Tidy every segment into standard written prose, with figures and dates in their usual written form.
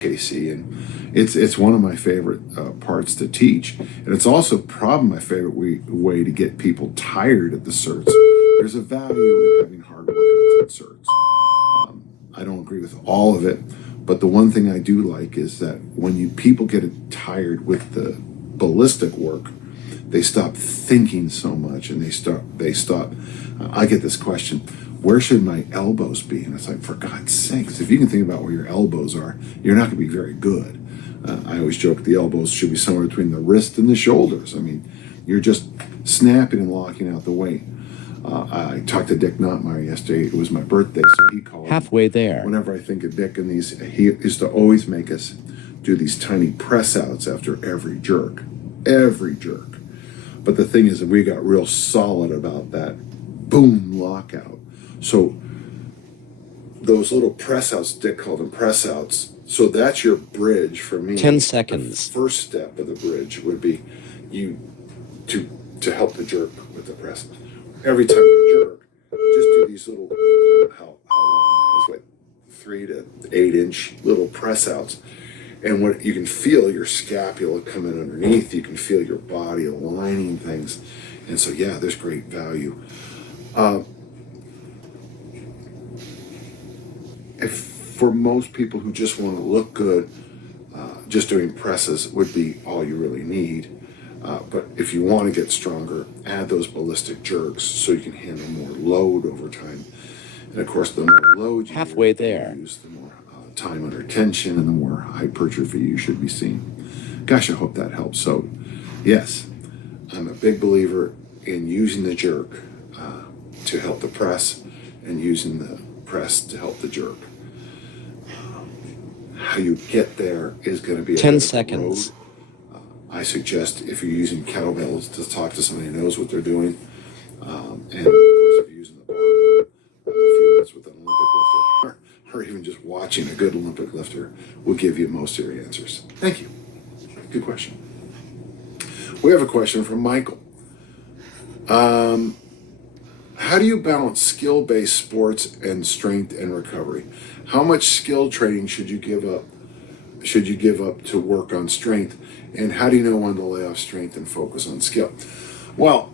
Casey, and it's one of my favorite parts to teach, and it's also probably my favorite way to get people tired at the certs. There's a value in having hard workouts at certs. I don't agree with all of it, but the one thing I do like is that when people get tired with the ballistic work, they stop thinking so much, and they stop. I get this question: where should my elbows be? And it's like, for God's sakes, if you can think about where your elbows are, you're not going to be very good. I always joke the elbows should be somewhere between the wrist and the shoulders. I mean, you're just snapping and locking out the weight. I talked to Dick Notmeyer yesterday. It was my birthday, so he called. Halfway there. Whenever I think of Dick and these, he used to always make us do these tiny press outs after every jerk. Every jerk. But the thing is that we got real solid about that boom lockout. So those little press outs, Dick called them press outs. So that's your bridge for me. 10 seconds. The first step of the bridge would be you to help the jerk with the press. Every time you jerk, just do these little, how long it is, what, 3 to 8 inch little press outs. And what you can feel your scapula coming underneath, you can feel your body aligning things. And so, yeah, there's great value. For most people who just want to look good, just doing presses would be all you really need. But if you want to get stronger, add those ballistic jerks so you can handle more load over time. And of course, the more load you halfway there use, the more time under tension and the more hypertrophy you should be seeing. Gosh, I hope that helps. So, yes, I'm a big believer in using the jerk to help the press and using the press to help the jerk. How you get there is going to be 10 seconds. I suggest if you're using kettlebells to talk to somebody who knows what they're doing. And of course, if you're using the barbell, a few minutes with an Olympic lifter, or even just watching a good Olympic lifter will give you most of your answers. Thank you. Good question. We have a question from Michael. How do you balance skill-based sports and strength and recovery? How much skill training should you give up? Should you give up to work on strength? And how do you know when to lay off strength and focus on skill? Well,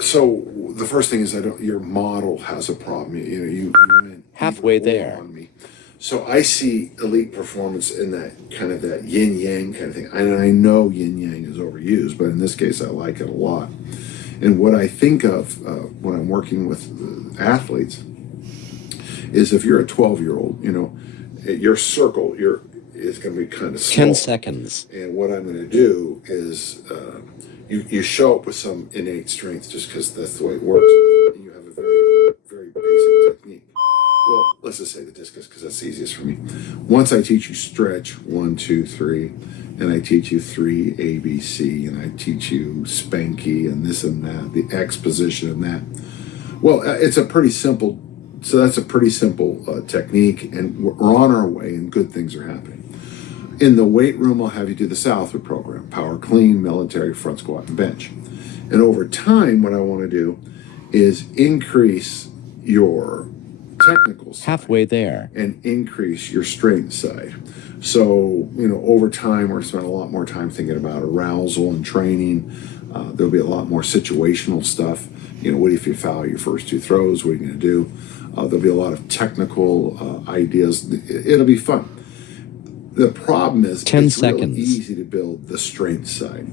so the first thing is your model has a problem. You went halfway there on me. So I see elite performance in that kind of that yin yang kind of thing. And I know yin yang is overused, but in this case, I like it a lot. And what I think of when I'm working with athletes is if you're a 12-year-old, your circle, is going to be kind of small. 10 seconds. And what I'm going to do is you show up with some innate strength just because that's the way it works. And you have a very, very basic technique. Well, let's just say the discus because that's the easiest for me. Once I teach you stretch, 1, 2, 3, and I teach you 3 ABC, and I teach you spanky and this and that, the X position and that. Well, it's a pretty simple. So that's a pretty simple technique, and we're on our way, and good things are happening. In the weight room, I'll have you do the Southwood program: power clean, military, front squat, and bench. And over time, what I want to do is increase your technical side halfway there and increase your strength side. So, over time, we're spending a lot more time thinking about arousal and training. There'll be a lot more situational stuff. What if you foul your first 2 throws? What are you going to do? There'll be a lot of technical ideas. It'll be fun. The problem is 10 it's seconds. Really easy to build the strength side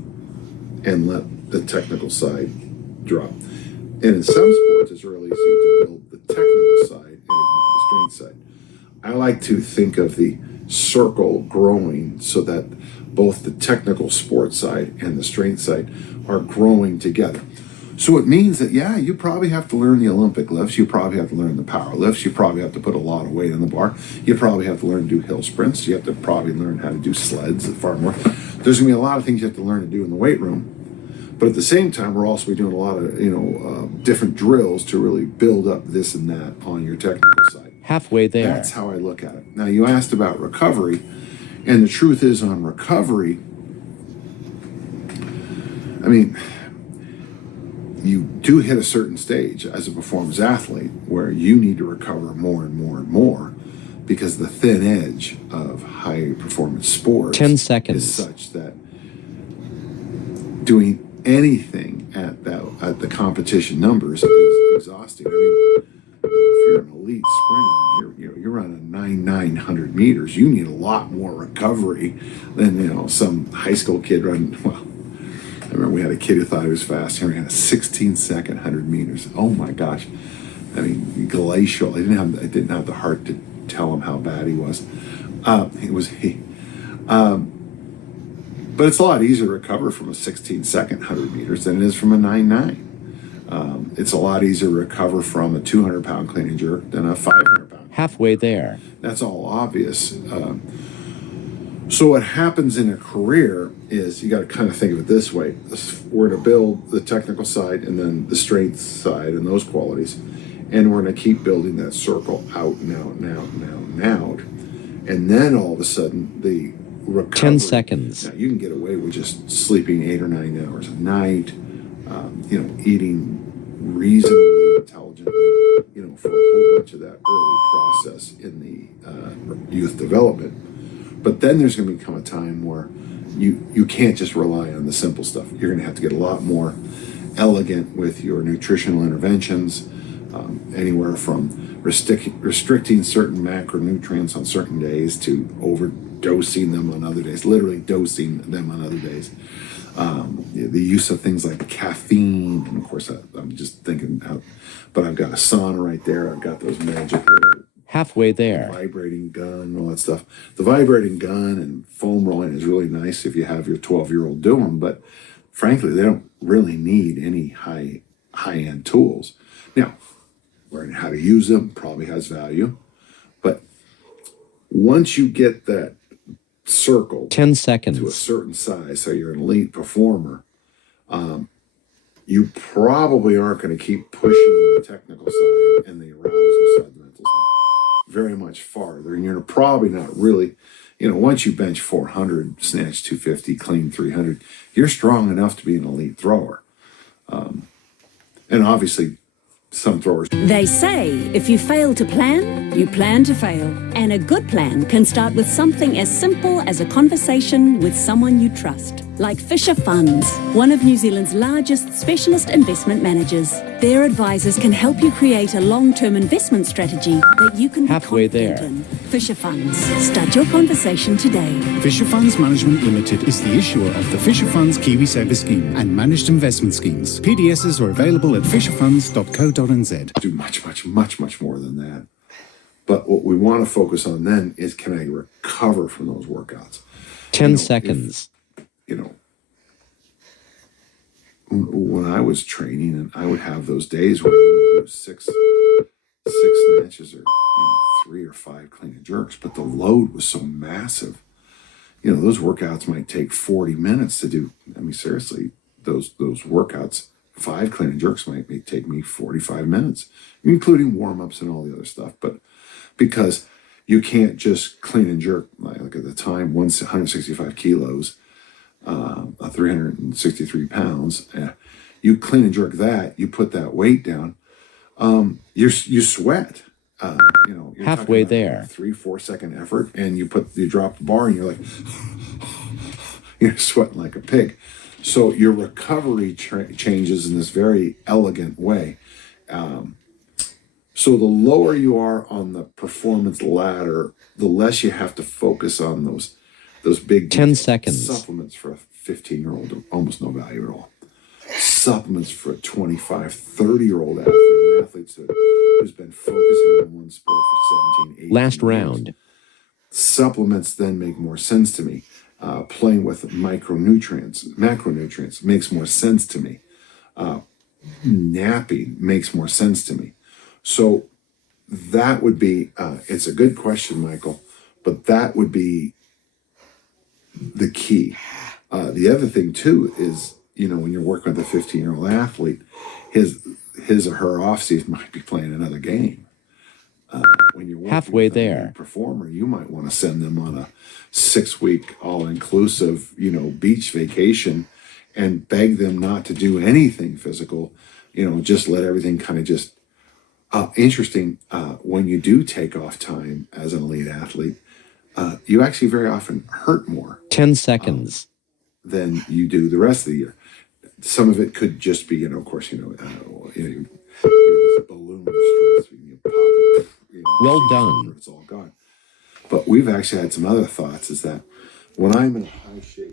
and let the technical side drop. And in some sports, it's really easy to build the technical side and ignore the strength side. I like to think of the circle growing so that both the technical sports side and the strength side are growing together. So it means that, yeah, you probably have to learn the Olympic lifts. You probably have to learn the power lifts. You probably have to put a lot of weight on the bar. You probably have to learn to do hill sprints. You have to probably learn how to do sleds at farm work. There's going to be a lot of things you have to learn to do in the weight room. But at the same time, we're also doing a lot of, different drills to really build up this and that on your technical side. Halfway there. That's how I look at it. Now, you asked about recovery. And the truth is on recovery, you do hit a certain stage as a performance athlete where you need to recover more and more and more because the thin edge of high performance sports 10 is seconds. such that doing anything at the competition numbers is exhausting. I mean, if you're an elite sprinter, you're running 900 meters. You need a lot more recovery than some high school kid running. Well, I remember we had a kid who thought he was fast. He ran a 16-second 100 meters. Oh my gosh! I mean, glacial. I didn't have the heart to tell him how bad he was. But it's a lot easier to recover from a 16-second 100 meters than it is from a 9.9. It's a lot easier to recover from a 200-pound clean and jerk than a 500-pound. Halfway there. That's all obvious. So what happens in a career is you got to kind of think of it this way. We're going to build the technical side and then the strength side and those qualities. And we're going to keep building that circle out and out and out and out and out. And then all of a sudden, the recovery. 10 seconds. Now, you can get away with just sleeping 8 or 9 hours a night, eating reasonably intelligently, for a whole bunch of that early process in the youth development. But then there's going to become a time where you can't just rely on the simple stuff. You're going to have to get a lot more elegant with your nutritional interventions, anywhere from restricting certain macronutrients on certain days to overdosing them on other days, literally dosing them on other days. The use of things like caffeine, and of course I'm just thinking out, but I've got a sauna right there. I've got those magic little Halfway there. vibrating gun and all that stuff. The vibrating gun and foam rolling is really nice if you have your 12-year-old do them, but frankly, they don't really need any high-end tools. Now, learning how to use them probably has value, but once you get that circle 10 to a seconds. certain size, so you're an elite performer, you probably aren't going to keep pushing the technical side and the arousal side, the mental side, very much farther. And you're probably not really, once you bench 400, snatch 250, clean 300, you're strong enough to be an elite thrower. And obviously, some throwers. They say if you fail to plan, you plan to fail. And a good plan can start with something as simple as a conversation with someone you trust. Like Fisher Funds, one of New Zealand's largest specialist investment managers. Their advisors can help you create a long-term investment strategy that you can be Halfway confident there. in. Fisher Funds. Start your conversation today. Fisher Funds Management Limited is the issuer of the Fisher Funds KiwiSaver scheme and managed investment schemes. PDSs are available at fisherfunds.co.nz. Do much more than that. But what we want to focus on then is, can I recover from those workouts? 10 seconds. When I was training, and I would have those days where I would do six snatches or 3 or 5 clean and jerks, but the load was so massive. Those workouts might take 40 minutes to do. I mean, seriously, those workouts, 5 clean and jerks might take me 45 minutes, including warm-ups and all the other stuff. But because you can't just clean and jerk, like at the time, 165 kilos, 363 pounds. You clean and jerk that, you put that weight down, you sweat. You're Halfway talking there. about 3-4 second effort, and you drop the bar, and you're like, you're sweating like a pig. So your recovery changes in this very elegant way. So the lower you are on the performance ladder, the less you have to focus on those big 10 seconds. supplements for a 15-year-old are almost no value at all. Supplements for a 25, 30-year-old athlete, an athlete who's been focusing on one sport for 17, 18 Last years. round. Supplements then make more sense to me. Playing with macronutrients makes more sense to me. Napping makes more sense to me. So that would be, it's a good question, Michael, but that would be the key. The other thing too is, when you're working with a 15-year-old athlete, his or her off-season might be playing another game. When you're working Halfway with a there. elite performer, you might want to send them on a 6-week all-inclusive, beach vacation and beg them not to do anything physical, just let everything kind of just Interesting. When you do take off time as an elite athlete, you actually very often hurt more 10 seconds. than you do the rest of the year. Some of it could just be, of course, this balloon of stress. You pop it, Well it's done. over, it's all gone. But we've actually had some other thoughts. Is that when I'm in high shape.